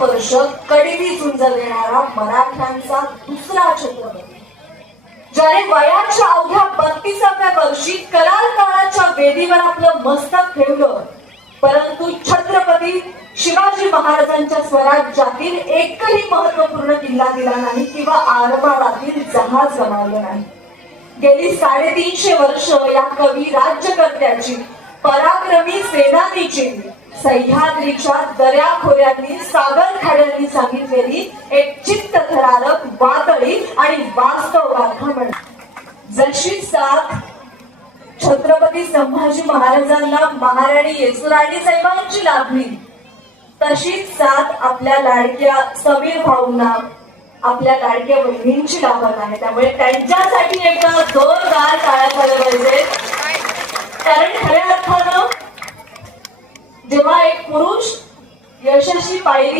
वर्ष कडवी झुंज देणारा मराठ्यांचा दुसरा छत्रपती, ज्याने वयाच्या अवघ्या 32व्या वर्षी करार काळाच्या वेदीवर आपलं मस्तक ठेवलं, परंतु छत्रपती शिवाजी महाराजांच्या स्वराज्यातील एकही महत्वपूर्ण किल्ला दिला नाही किंवा आरमारातील जहाज गमावलं नाही. गेली 350 वर्ष या कवी राज्यकर्त्याची, पराक्रमी सेनानीची सह्याद्रीच्या दऱ्याखोऱ्यांनी, सागर खाड्यांनी सांगितलेली एक चित्तथरारक, वादळी आणि वास्तव गाथा म्हण. जशी साथ छत्रपती संभाजी महाराजांना महाराणी येसुराणी साहेबांची लाभली, तशीच साथ आपल्या लाडक्या समीर भाऊंना, आपल्या लाडक्या बहिणींची लाभत आहे. त्यामुळे त्यांच्यासाठी एकदा जोरदार टाळ्या झाल्या पाहिजे. कारण खऱ्या अर्थानं जेव्हा एक पुरुष यशस्वी पायरी